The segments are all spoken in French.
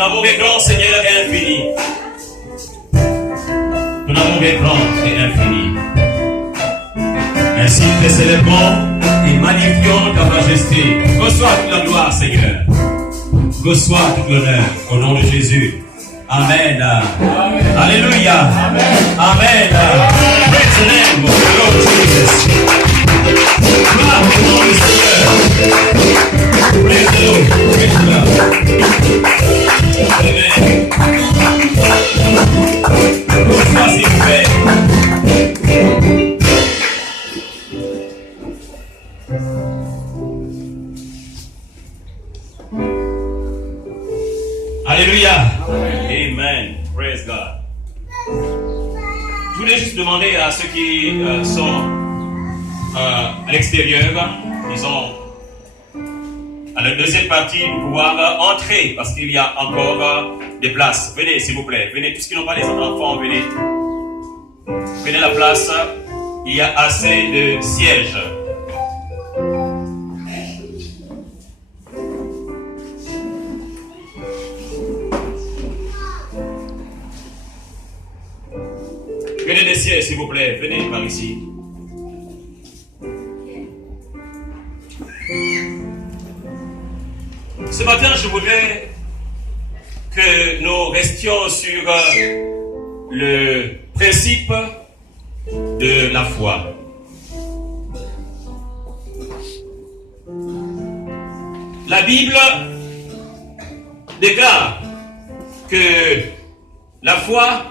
Ton amour est grand, Seigneur, et infini. Ton amour est grand et infini. Ainsi nous te célébrons et magnifions ta majesté. Reçois toute la gloire, Seigneur. Reçois toute l'honneur au nom de Jésus. Amen. Amen. Alléluia. Amen. Amen. Praise the name of the Lord Jesus. Gloire au nom du Seigneur. Praise the Lord. Praise the Lord. Amen. Reçois s'il vous plaît. Alléluia. Amen. Praise God. Je voulais juste demander à ceux qui sont à l'extérieur, disons, à la deuxième partie, de pouvoir entrer parce qu'il y a encore des places. Venez, s'il vous plaît. Venez, tous ceux qui n'ont pas les enfants, venez. Venez à la place. Il y a assez de sièges. Venez des sièges, s'il vous plaît. Venez par ici. Ce matin, je voudrais que nous restions sur le principe de la foi. La Bible déclare que la foi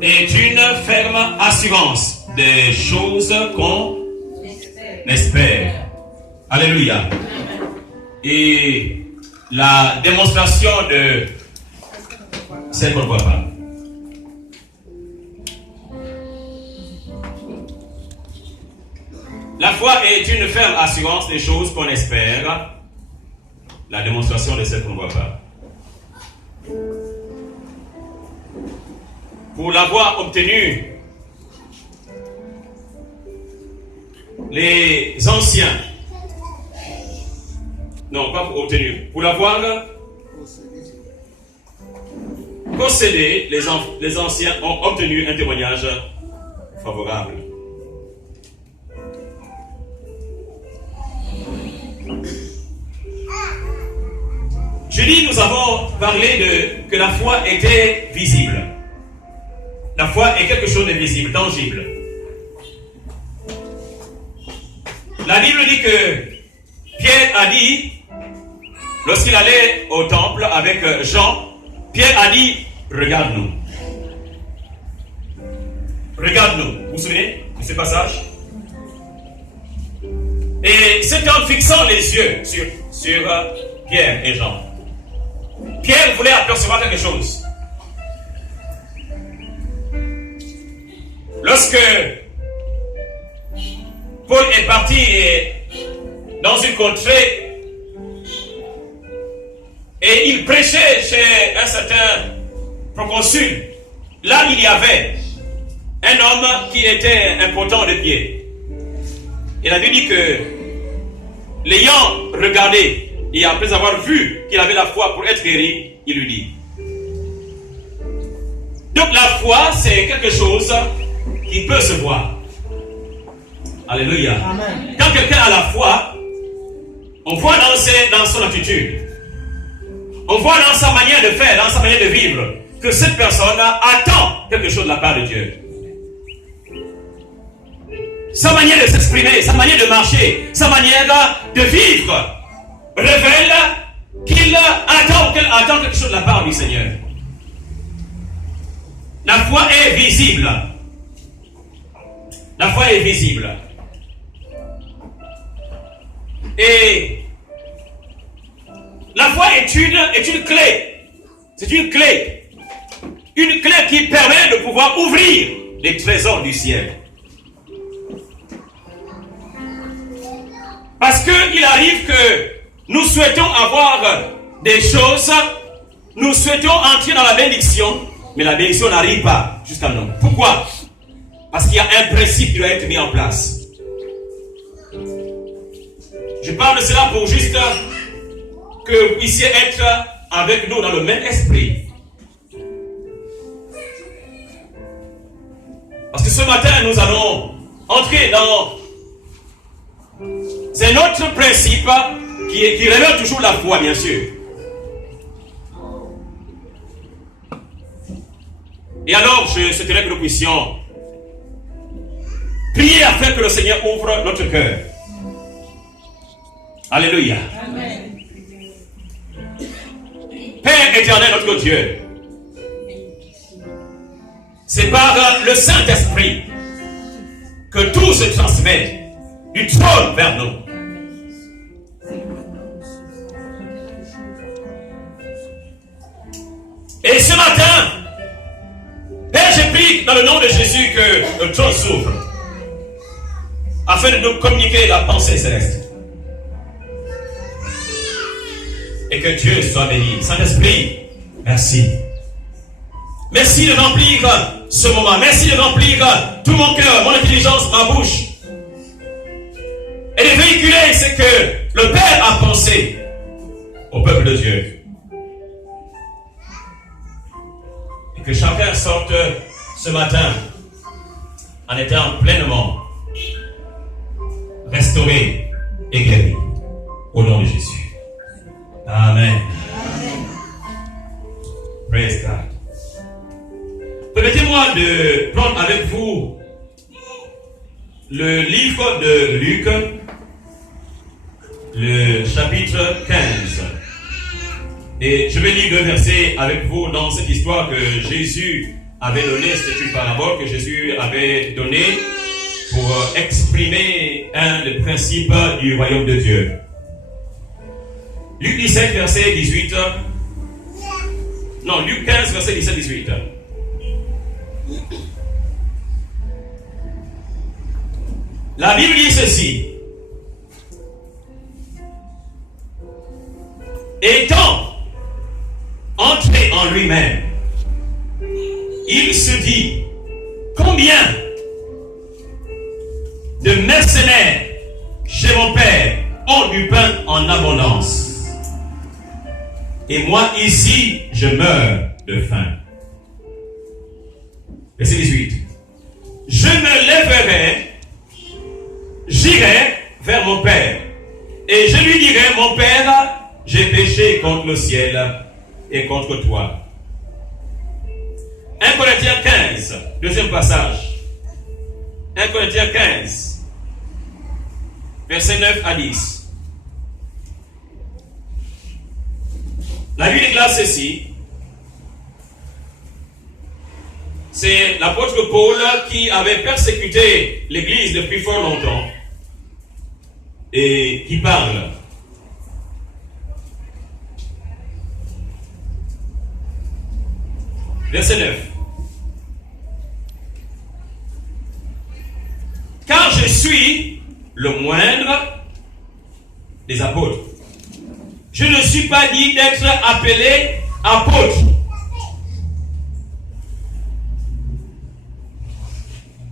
est une ferme assurance des choses qu'on espère. Alléluia. Et la démonstration de celle qu'on ne voit pas. La foi est une ferme assurance des choses qu'on espère. La démonstration de celle qu'on ne voit pas. Pour l'avoir obtenu, les anciens, non pas pour obtenir, pour l'avoir possédé, les anciens ont obtenu un témoignage favorable. Jeudi, nous avons parlé que la foi était visible. La foi est quelque chose de visible, tangible. La Bible dit que Pierre a dit, lorsqu'il allait au temple avec Jean, Pierre a dit, regarde-nous. Regarde-nous. Vous vous souvenez de ce passage? Et c'est en fixant les yeux sur Pierre et Jean. Pierre voulait apercevoir quelque chose. Lorsque Paul est parti dans une contrée et il prêchait chez un certain proconsul, là il y avait un homme qui était impotent de pied. Il avait dit que l'ayant regardé et après avoir vu qu'il avait la foi pour être guéri, il lui dit. Donc la foi c'est quelque chose qui peut se voir. Alléluia. Amen. Quand quelqu'un a la foi, on voit dans son attitude, on voit dans sa manière de faire, dans sa manière de vivre, que cette personne attend quelque chose de la part de Dieu. Sa manière de s'exprimer, sa manière de marcher, sa manière de vivre révèle qu'il attend, qu'elle attend quelque chose de la part du Seigneur. La foi est visible. La foi est visible. Et la foi est une clé. C'est une clé. Une clé qui permet de pouvoir ouvrir les trésors du ciel. Parce qu'il arrive que nous souhaitons avoir des choses, nous souhaitons entrer dans la bénédiction, mais la bénédiction n'arrive pas jusqu'à nous. Pourquoi? Parce qu'il y a un principe qui doit être mis en place. Je parle de cela pour juste que vous puissiez être avec nous dans le même esprit. Parce que ce matin, nous allons entrer dans un autre principe qui révèle toujours la foi, bien sûr. Et alors, je souhaiterais que nous puissions prier afin que le Seigneur ouvre notre cœur. Alléluia. Amen. Père éternel, notre Dieu, c'est par le Saint-Esprit que tout se transmet du trône vers nous. Et ce matin, Père, je prie dans le nom de Jésus que le trône s'ouvre afin de nous communiquer la pensée céleste. Et que Dieu soit béni. Saint-Esprit, merci. Merci de remplir ce moment. Merci de remplir tout mon cœur, mon intelligence, ma bouche. Et de véhiculer ce que le Père a pensé au peuple de Dieu. Et que chacun sorte ce matin en étant pleinement restauré et guéri. Au nom de Jésus. Amen. Amen. Praise God. Permettez-moi de prendre avec vous le livre de Luc, le chapitre 15. Et je vais lire 2 versets avec vous dans cette histoire que Jésus avait donnée. C'est une parabole que Jésus avait donnée pour exprimer un des principes du royaume de Dieu. Luc 17, verset 18. Non, Luc 15, verset 17-18. La Bible dit ceci. Étant entré en lui-même, il se dit, combien de mercenaires chez mon père ont du pain en abondance? Et moi ici, je meurs de faim. Verset 18. Je me lèverai, j'irai vers mon père, et je lui dirai, mon père, j'ai péché contre le ciel et contre toi. 1 Corinthiens 15, deuxième passage. 1 Corinthiens 15, versets 9 à 10. La Bible déclare ceci. C'est l'apôtre Paul qui avait persécuté l'Église depuis fort longtemps et qui parle. Verset 9. Car je suis le moindre des apôtres. Je ne suis pas dit d'être appelé apôtre.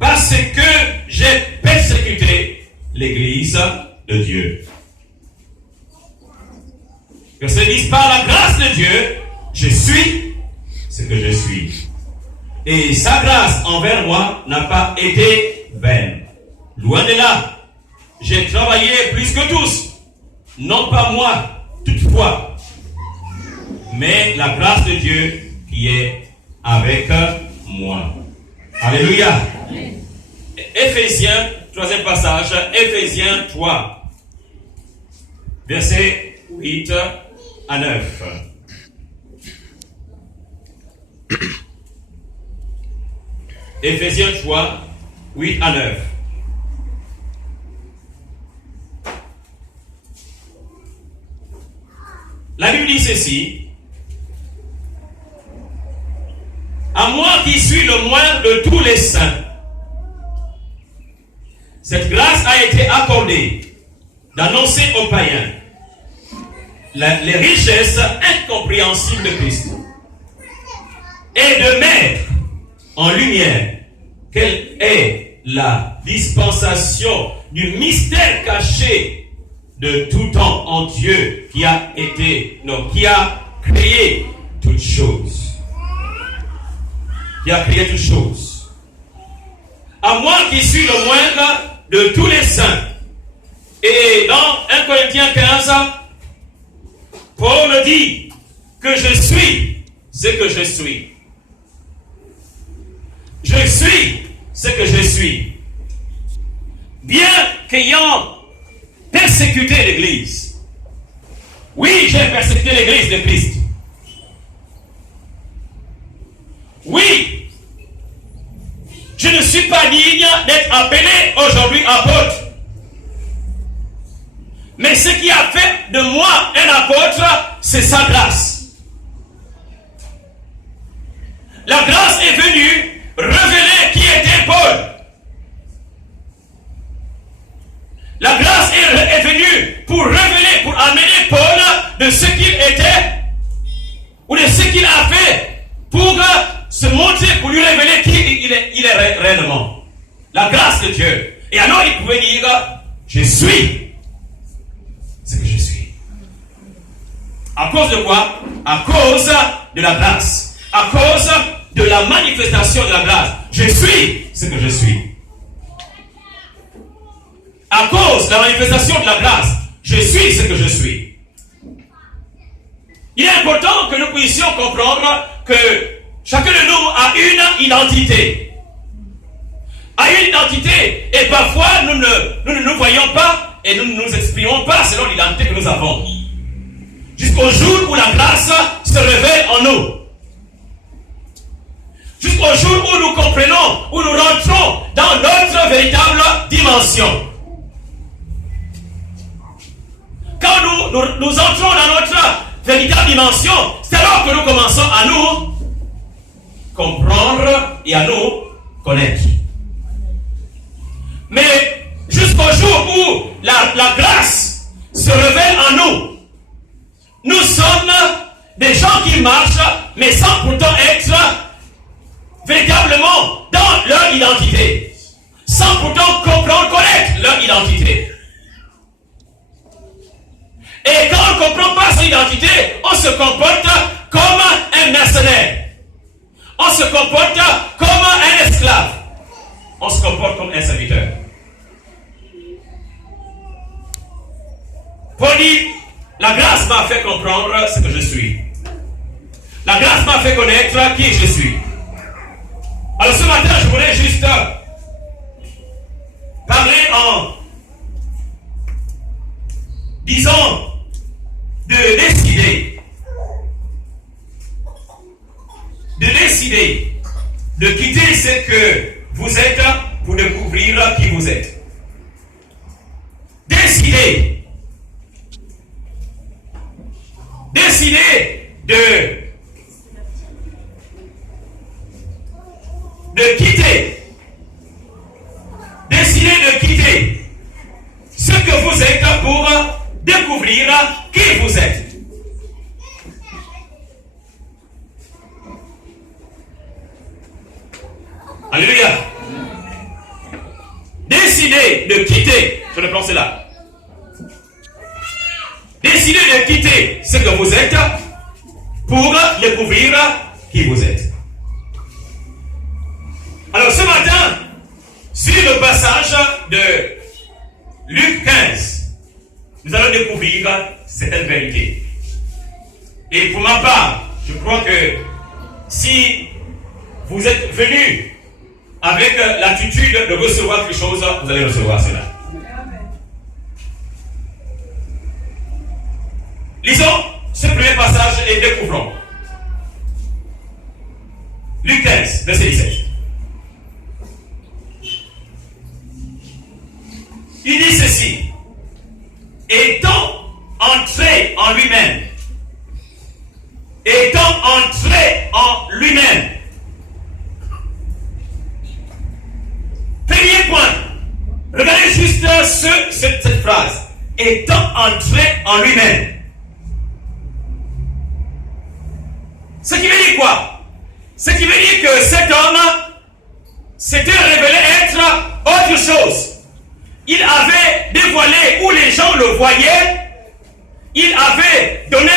Parce que j'ai persécuté l'Église de Dieu. Verset 10. Par la grâce de Dieu, je suis ce que je suis. Et sa grâce envers moi n'a pas été vaine. Loin de là, j'ai travaillé plus que tous. Non pas moi, toutefois, mais la grâce de Dieu qui est avec moi. Alléluia. Éphésiens, 3e passage, Éphésiens 3, versets 8 à 9. Éphésiens 3, 8 à 9. La Bible dit ceci. À moi qui suis le moindre de tous les saints, cette grâce a été accordée d'annoncer aux païens les richesses incompréhensibles de Christ et de mettre en lumière quelle est la dispensation du mystère caché de tout temps en Dieu qui a créé toutes choses. Qui a créé toutes choses. À moi qui suis le moindre de tous les saints. Et dans 1 Corinthiens 15, Paul dit que je suis ce que je suis. Je suis ce que je suis. Bien qu'ayant persécuté l'Église. Oui, j'ai persécuté l'Église de Christ. Oui, je ne suis pas digne d'être appelé aujourd'hui apôtre. Mais ce qui a fait de moi un apôtre, c'est sa grâce. La grâce est venue révéler qui était Paul. La grâce est venue pour révéler, pour amener Paul de ce qu'il était ou de ce qu'il a fait pour se montrer, pour lui révéler qui il est réellement. La grâce de Dieu. Et alors il pouvait dire, je suis ce que je suis. À cause de quoi? À cause de la grâce. À cause de la manifestation de la grâce. Je suis ce que je suis. À cause de la manifestation de la grâce, je suis ce que je suis. Il est important que nous puissions comprendre que chacun de nous a une identité. A une identité. Et parfois, nous ne nous voyons pas et nous ne nous exprimons pas selon l'identité que nous avons. Jusqu'au jour où la grâce se révèle en nous. Jusqu'au jour où nous comprenons, où nous rentrons dans notre véritable dimension. Quand nous entrons dans notre véritable dimension, c'est alors que nous commençons à nous comprendre et à nous connaître. Mais jusqu'au jour où la grâce se révèle en nous, nous sommes des gens qui marchent, mais sans pourtant être véritablement dans leur identité. Sans pourtant comprendre, connaître leur identité. Et quand on ne comprend pas son identité, on se comporte comme un mercenaire. On se comporte comme un esclave. On se comporte comme un serviteur. Paul dit, la grâce m'a fait comprendre ce que je suis. La grâce m'a fait connaître qui je suis. Alors ce matin, je voulais juste parler en disant de décider de quitter ce que vous êtes pour découvrir qui vous êtes. Décider de quitter. Décider de quitter ce que vous êtes pour découvrir qui vous êtes. Alléluia. Décidez de quitter, je le pense là. Décidez de quitter ce que vous êtes pour découvrir qui vous êtes. Alors ce matin, sur le passage de Luc 15, nous allons découvrir certaines vérités. Et pour ma part, je crois que si vous êtes venus avec l'attitude de recevoir quelque chose, vous allez recevoir cela. Lisons ce premier passage et découvrons. Luc 15, verset 17. Il dit ceci. Étant entré en lui-même. Premier point. Regardez juste cette phrase. Étant entré en lui-même. Ce qui veut dire quoi? Ce qui veut dire que cet homme s'était révélé être autre chose. Il avait dévoilé où les gens le voyaient. Il avait donné